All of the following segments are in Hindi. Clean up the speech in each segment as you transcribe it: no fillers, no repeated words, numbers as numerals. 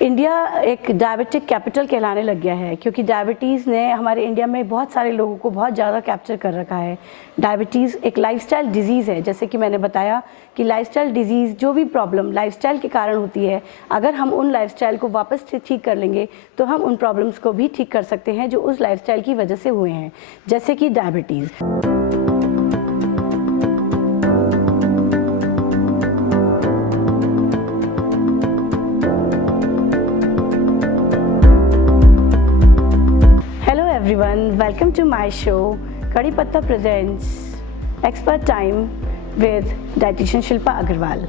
इंडिया एक डायबिटिक कैपिटल कहलाने लग गया है क्योंकि डायबिटीज़ ने हमारे इंडिया में बहुत सारे लोगों को बहुत ज़्यादा कैप्चर कर रखा है। डायबिटीज़ एक लाइफस्टाइल डिजीज़ है, जैसे कि मैंने बताया कि लाइफस्टाइल डिजीज़ जो भी प्रॉब्लम लाइफस्टाइल के कारण होती है, अगर हम उन लाइफस्टाइल को वापस से ठीक कर लेंगे तो हम उन प्रॉब्लम्स को भी ठीक कर सकते हैं जो उस लाइफस्टाइल की वजह से हुए हैं, जैसे कि diabetes. Everyone, welcome to my show कड़ी पत्ता presents Expert Time with dietitian Shilpa Agarwal.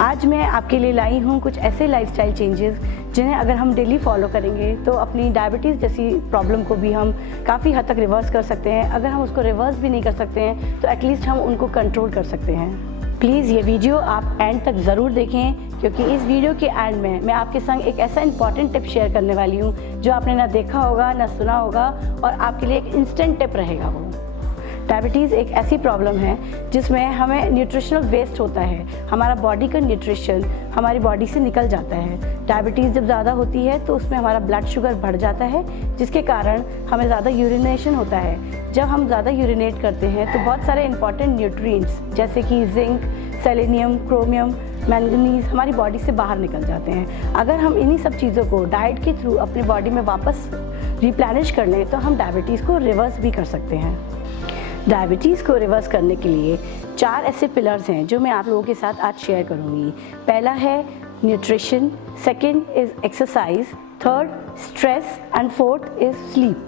आज मैं आपके लिए लाई हूँ कुछ ऐसे लाइफस्टाइल चेंजेस जिन्हें अगर हम डेली फॉलो करेंगे तो अपनी डायबिटीज़ जैसी प्रॉब्लम को भी हम काफ़ी हद तक रिवर्स कर सकते हैं। अगर हम उसको रिवर्स भी नहीं कर सकते हैं तो एटलीस्ट हम उनको कंट्रोल कर सकते हैं। प्लीज़ ये वीडियो आप एंड तक ज़रूर देखें क्योंकि इस वीडियो के एंड में मैं आपके संग एक ऐसा इंपॉर्टेंट टिप शेयर करने वाली हूँ जो आपने ना देखा होगा ना सुना होगा और आपके लिए एक इंस्टेंट टिप रहेगा। वो डायबिटीज़ एक ऐसी प्रॉब्लम है जिसमें हमें न्यूट्रिशनल वेस्ट होता है, हमारा बॉडी का न्यूट्रिशन हमारी बॉडी से निकल जाता है। डायबिटीज़ जब ज़्यादा होती है तो उसमें हमारा ब्लड शुगर बढ़ जाता है जिसके कारण हमें ज़्यादा यूरिनेशन होता है। जब हम ज़्यादा यूरिनेट करते हैं तो बहुत सारे इंपॉर्टेंट न्यूट्रिएंट्स जैसे कि जिंक, सेलेनियम, क्रोमियम, मैंगनीज हमारी बॉडी से बाहर निकल जाते हैं। अगर हम इन्हीं सब चीज़ों को डाइट के थ्रू अपनी बॉडी में वापस रिप्लेनिश कर लें तो हम डायबिटीज़ को रिवर्स भी कर सकते हैं। डायबिटीज़ को रिवर्स करने के लिए 4 ऐसे पिलर्स हैं जो मैं आप लोगों के साथ आज शेयर करूँगी। पहला है nutrition, second is exercise, third stress and fourth is sleep.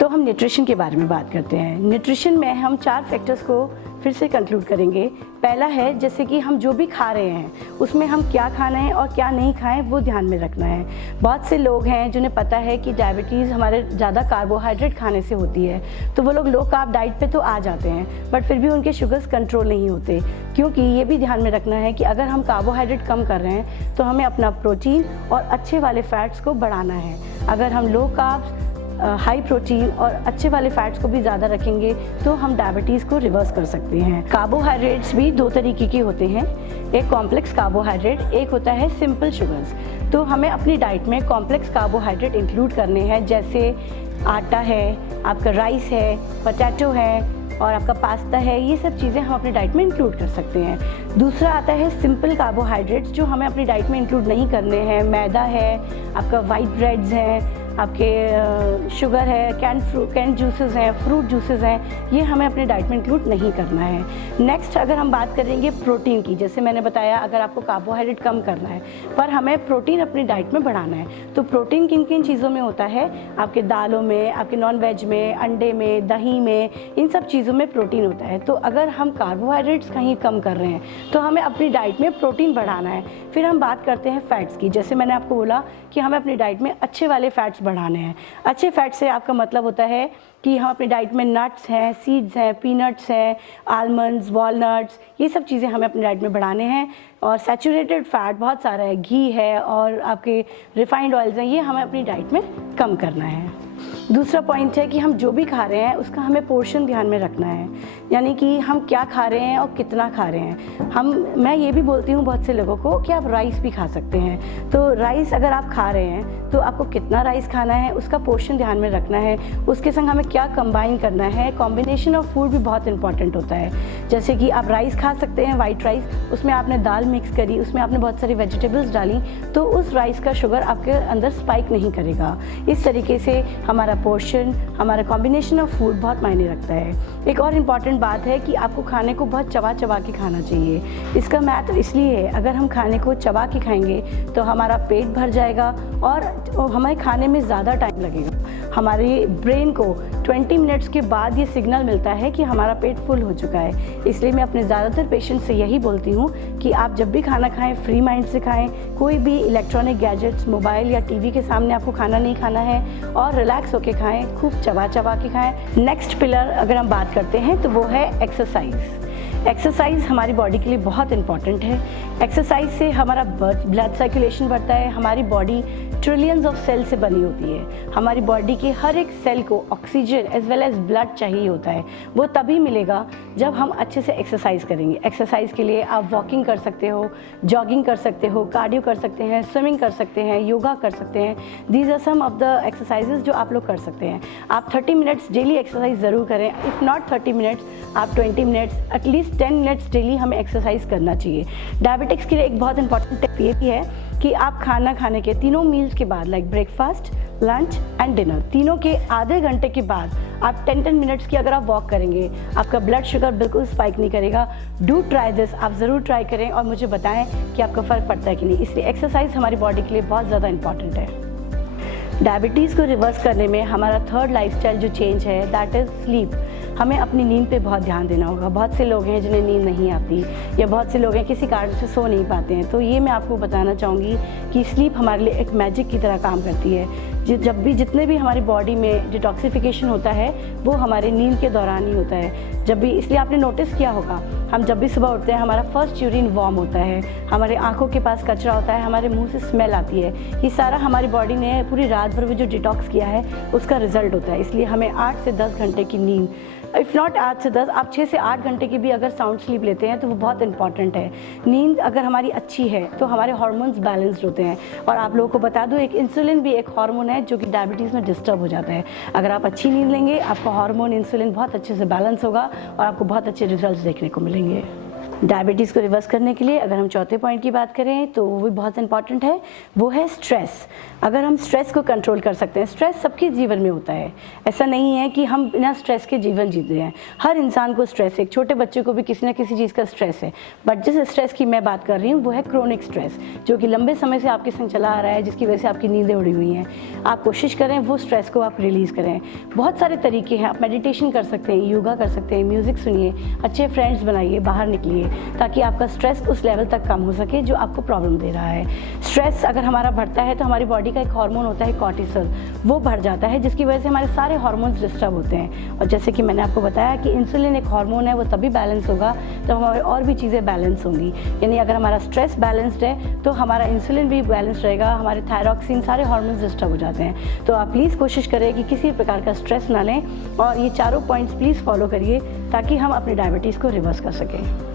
तो हम न्यूट्रिशन के बारे में बात करते हैं। न्यूट्रिशन में हम 4 फैक्टर्स को फिर से कंक्लूड करेंगे। पहला है जैसे कि हम जो भी खा रहे हैं उसमें हम क्या खाना है और क्या नहीं खाएं वो ध्यान में रखना है। बहुत से लोग हैं जिन्हें पता है कि डायबिटीज़ हमारे ज़्यादा कार्बोहाइड्रेट खाने से होती है तो वो लोग लो कार्ब डाइट पे तो आ जाते हैं बट फिर भी उनके शुगर्स कंट्रोल नहीं होते, क्योंकि ये भी ध्यान में रखना है कि अगर हम कार्बोहाइड्रेट कम कर रहे हैं तो हमें अपना प्रोटीन और अच्छे वाले फैट्स को बढ़ाना है। अगर हम लो कार्ब्स, हाई प्रोटीन और अच्छे वाले फैट्स को भी ज़्यादा रखेंगे तो हम डायबिटीज़ को रिवर्स कर सकते हैं। कार्बोहाइड्रेट्स भी 2 तरीके के होते हैं, एक कॉम्प्लेक्स कार्बोहाइड्रेट, एक होता है सिंपल शुगर्स। तो हमें अपनी डाइट में कॉम्प्लेक्स कार्बोहाइड्रेट इंक्लूड करने हैं, जैसे आटा है, आपका राइस है, पोटैटो है और आपका पास्ता है। ये सब चीज़ें हम अपनी डाइट में इंक्लूड कर सकते हैं। दूसरा आता है सिंपल कार्बोहाइड्रेट्स जो हमें अपनी डाइट में इंक्लूड नहीं करने हैं। मैदा है, आपका वाइट ब्रेड्स हैं, आपके शुगर है, कैन जूसेस हैं, फ्रूट जूसेस हैं, ये हमें अपने डाइट में इंक्लूड नहीं करना है। नेक्स्ट अगर हम बात करेंगे प्रोटीन की, जैसे मैंने बताया अगर आपको कार्बोहाइड्रेट कम करना है पर हमें प्रोटीन अपनी डाइट में बढ़ाना है तो प्रोटीन किन किन चीज़ों में होता है? आपके दालों में, आपके नॉन वेज में, अंडे में, दही में, इन सब चीज़ों में प्रोटीन होता है। तो अगर हम कार्बोहाइड्रेट्स कहीं कम कर रहे हैं तो हमें अपनी डाइट में प्रोटीन बढ़ाना है। फिर हम बात करते हैं फैट्स की, जैसे मैंने आपको बोला कि हमें अपनी डाइट में अच्छे वाले फैट्स बढ़ाने हैं। अच्छे फैट से आपका मतलब होता है कि हम अपनी डाइट में नट्स हैं, सीड्स हैं, पीनट्स हैं, आलमंड्स, वॉलनट्स, ये सब चीज़ें हमें अपनी डाइट में बढ़ाने हैं। और सैचुरेटेड फैट बहुत सारा है, घी है और आपके रिफाइंड ऑयल्स हैं, ये हमें अपनी डाइट में कम करना है। दूसरा पॉइंट है कि हम जो भी खा रहे हैं उसका हमें पोर्शन ध्यान में रखना है, यानी कि हम क्या खा रहे हैं और कितना खा रहे हैं। मैं ये भी बोलती हूँ बहुत से लोगों को कि आप राइस भी खा सकते हैं। तो राइस अगर आप खा रहे हैं तो आपको कितना राइस खाना है उसका पोर्शन ध्यान में रखना है। उसके संग हमें क्या कंबाइन करना है, कॉम्बिनेशन ऑफ फूड भी बहुत इंपॉर्टेंट होता है। जैसे कि आप राइस खा सकते हैं, वाइट राइस, उसमें आपने दाल मिक्स करी, उसमें आपने बहुत सारी वेजिटेबल्स डाली तो उस राइस का शुगर आपके अंदर स्पाइक नहीं करेगा। इस तरीके से हमारा पोर्शन, हमारा कॉम्बिनेशन ऑफ फूड बहुत मायने रखता है। एक और इम्पॉर्टेंट बात है कि आपको खाने को बहुत चबा चबा के खाना चाहिए। इसका महत्व इसलिए है, अगर हम खाने को चबा के खाएंगे तो हमारा पेट भर जाएगा और हमें खाने में ज़्यादा टाइम लगेगा। हमारे ब्रेन को 20 मिनट्स के बाद ये सिग्नल मिलता है कि हमारा पेट फुल हो चुका है। इसलिए मैं अपने ज़्यादातर पेशेंट से यही बोलती हूँ कि आप जब भी खाना खाएं फ्री माइंड से खाएं। कोई भी इलेक्ट्रॉनिक गैजेट्स, मोबाइल या टीवी के सामने आपको खाना नहीं खाना है और रिलैक्स होके खाएं, खूब चबा चबा के खाएं। नेक्स्ट पिलर अगर हम बात करते हैं तो वो है एक्सरसाइज। एक्सरसाइज हमारी बॉडी के लिए बहुत इंपॉर्टेंट है। एक्सरसाइज से हमारा ब्लड सर्कुलेशन बढ़ता है। हमारी बॉडी ट्रिलियंस ऑफ सेल से बनी होती है। हमारी बॉडी के हर एक सेल को oxygen as well as blood चाहिए होता है। वो तभी मिलेगा जब हम अच्छे से एक्सरसाइज करेंगे। एक्सरसाइज के लिए आप वॉकिंग कर सकते हो, जॉगिंग कर सकते हो, कार्डियो कर सकते हैं, स्विमिंग कर सकते हैं, योगा कर सकते हैं। These are some of the exercises जो आप लोग कर सकते हैं। आप 30 मिनट्स डेली एक्सरसाइज ज़रूर करें। इफ़ नॉट 30 मिनट्स, आप 20 मिनट्स, एटलीस्ट 10 मिनट्स डेली हमें एक्सरसाइज करना चाहिए। डायबिटिक्स के लिए एक बहुत इंपॉर्टेंट टिप ये भी है कि आप खाना खाने के तीनों मील्स के बाद, like breakfast, lunch and dinner, तीनों के आधे घंटे के बाद आप 10 मिनट्स की अगर आप वॉक करेंगे, आपका ब्लड शुगर बिल्कुल स्पाइक नहीं करेगा। डू ट्राई दिस, आप ज़रूर ट्राई करें और मुझे बताएं कि आपको फ़र्क पड़ता है कि नहीं। इसलिए एक्सरसाइज हमारी बॉडी के लिए बहुत ज़्यादा इंपॉर्टेंट है। डायबिटीज़ को रिवर्स करने में हमारा थर्ड लाइफस्टाइल जो चेंज है, दैट इज़ स्लीप। हमें अपनी नींद पे बहुत ध्यान देना होगा। बहुत से लोग हैं जिन्हें नींद नहीं आती, या बहुत से लोग हैं किसी कारण से सो नहीं पाते हैं। तो ये मैं आपको बताना चाहूँगी कि स्लीप हमारे लिए एक मैजिक की तरह काम करती है। जब भी जितने भी हमारी बॉडी में डिटॉक्सिफिकेशन होता है वो हमारे नींद के दौरान ही होता है। जब भी, इसलिए आपने नोटिस किया होगा, हम जब भी सुबह उठते हैं हमारा फर्स्ट यूरिन वार्म होता है, हमारे आंखों के पास कचरा होता है, हमारे मुंह से स्मेल आती है। ये सारा हमारी बॉडी ने पूरी रात भर में जो डिटॉक्स किया है उसका रिजल्ट होता है। इसलिए हमें 8 से 10 घंटे की नींद, इफ़ नॉट 8 से 10, आप 6 से 8 घंटे की भी अगर साउंड स्लीप लेते हैं तो वो बहुत इंपॉर्टेंट है। नींद अगर हमारी अच्छी है तो हमारे हार्मोन्स बैलेंस्ड होते हैं। और आप लोगों को बता दूं, एक इंसुलिन भी एक हार्मोन है जो कि डायबिटीज़ में डिस्टर्ब हो जाता है। अगर आप अच्छी नींद लेंगे, आपका हार्मोन इंसुलिन बहुत अच्छे से बैलेंस होगा और आपको बहुत अच्छे रिजल्ट्स देखने को मिलेंगे। डायबिटीज़ को रिवर्स करने के लिए अगर हम चौथे पॉइंट की बात करें तो वो भी बहुत इंपॉर्टेंट है, वो है स्ट्रेस। अगर हम स्ट्रेस को कंट्रोल कर सकते हैं, स्ट्रेस सबके जीवन में होता है। ऐसा नहीं है कि हम बिना स्ट्रेस के जीवन जीते हैं। हर इंसान को स्ट्रेस है, एक छोटे बच्चे को भी किसी न किसी चीज़ का स्ट्रेस है। बट जिस स्ट्रेस की मैं बात कर रही हूँ वो है क्रोनिक स्ट्रेस, जो कि लंबे समय से आपके संग चला आ रहा है, जिसकी वजह से आपकी नींदें उड़ी हुई हैं। आप कोशिश करें वो स्ट्रेस को आप रिलीज़ करें। बहुत सारे तरीके हैं, आप मेडिटेशन कर सकते हैं, योगा कर सकते हैं, म्यूज़िक सुनिए, अच्छे फ्रेंड्स बनाइए, बाहर निकलिए, ताकि आपका स्ट्रेस उस लेवल तक कम हो सके जो आपको प्रॉब्लम दे रहा है। स्ट्रेस अगर हमारा बढ़ता है तो हमारी बॉडी का एक हार्मोन होता है कॉर्टिसोल, वो बढ़ जाता है, जिसकी वजह से हमारे सारे हार्मोन्स डिस्टर्ब होते हैं। और जैसे कि मैंने आपको बताया कि इंसुलिन एक हार्मोन है, वो तभी बैलेंस होगा जब हमारे और भी चीज़ें बैलेंस होंगी। यानी अगर हमारा स्ट्रेस बैलेंस्ड है तो हमारा इंसुलिन भी बैलेंस रहेगा, हमारे थायरॉक्सिन, सारे हार्मोन्स डिस्टर्ब हो जाते हैं। तो आप प्लीज़ कोशिश करें कि किसी प्रकार का स्ट्रेस ना लें और ये चारों पॉइंट्स प्लीज़ फॉलो करिए ताकि हम अपनी डायबिटीज़ को रिवर्स कर सकें।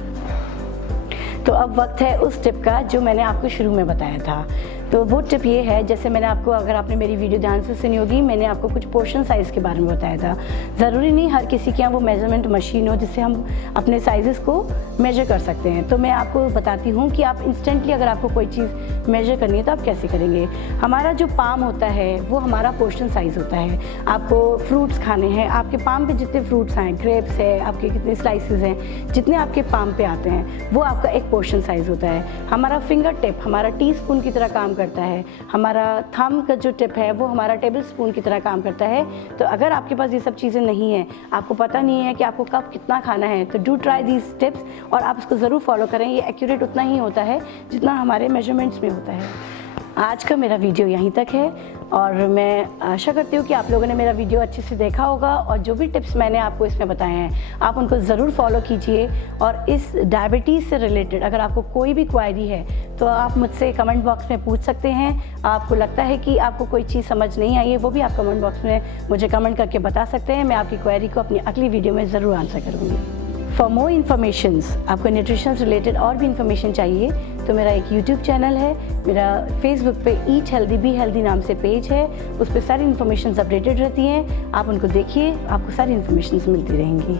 तो अब वक्त है उस टिप का जो मैंने आपको शुरू में बताया था। तो वो टिप ये है, जैसे मैंने आपको, अगर आपने मेरी वीडियो ध्यान से सुनी होगी, मैंने आपको कुछ पोर्शन साइज़ के बारे में बताया था। ज़रूरी नहीं हर किसी के यहाँ वो मेजरमेंट मशीन हो जिससे हम अपने साइज़ेस को मेजर कर सकते हैं। तो मैं आपको बताती हूँ कि आप इंस्टेंटली अगर आपको कोई चीज़ मेजर करनी है तो आप कैसे करेंगे। हमारा जो पाम होता है वो हमारा पोर्शन साइज़ होता है। आपको फ्रूट्स खाने हैं, आपके पाम पे जितने फ्रूट्स हैं, ग्रेप्स है, आपके कितने स्लाइसेस हैं, जितने आपके पाम पे आते हैं वो आपका एक पोर्शन साइज़ होता है। हमारा फिंगर टिप हमारा टीस्पून की तरह काम करता है। हमारा थंब का जो टिप है वो हमारा टेबल स्पून की तरह काम करता है। तो अगर आपके पास ये सब चीज़ें नहीं हैं, आपको पता नहीं है कि आपको कब कितना खाना है, तो डू ट्राई दीज टिप्स और आप इसको ज़रूर फॉलो करें। ये एक्यूरेट उतना ही होता है जितना हमारे मेजरमेंट्स में होता है। आज का मेरा वीडियो यहीं तक है और मैं आशा करती हूँ कि आप लोगों ने मेरा वीडियो अच्छे से देखा होगा और जो भी टिप्स मैंने आपको इसमें बताए हैं आप उनको ज़रूर फॉलो कीजिए। और इस डायबिटीज़ से रिलेटेड अगर आपको कोई भी क्वेरी है तो आप मुझसे कमेंट बॉक्स में पूछ सकते हैं। आपको लगता है कि आपको कोई चीज़ समझ नहीं आई है, वो भी आप कमेंट बॉक्स में मुझे कमेंट करके बता सकते हैं। मैं आपकी क्वेरी को अपनी अगली वीडियो में ज़रूर आंसर करूँगी। फॉर मोर इन्फॉर्मेशंस, आपको न्यूट्रिशन से रिलेटेड और भी इन्फॉर्मेशन चाहिए तो मेरा एक यूट्यूब चैनल है, मेरा फेसबुक पे ईट हेल्दी बी हेल्दी नाम से पेज है, उस पर सारी इन्फॉर्मेशन अपडेटेड रहती हैं। आप उनको देखिए, आपको सारी इन्फॉर्मेशन मिलती रहेंगी।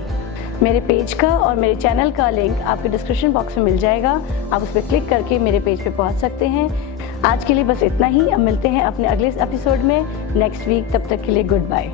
मेरे पेज का और मेरे चैनल का लिंक आपके डिस्क्रिप्शन बॉक्स में मिल जाएगा। आप उस पर क्लिक करके मेरे पेज पे पहुंच सकते हैं। आज के लिए बस इतना ही। अब मिलते हैं अपने अगले एपिसोड में नेक्स्ट वीक। तब तक के लिए गुड बाय।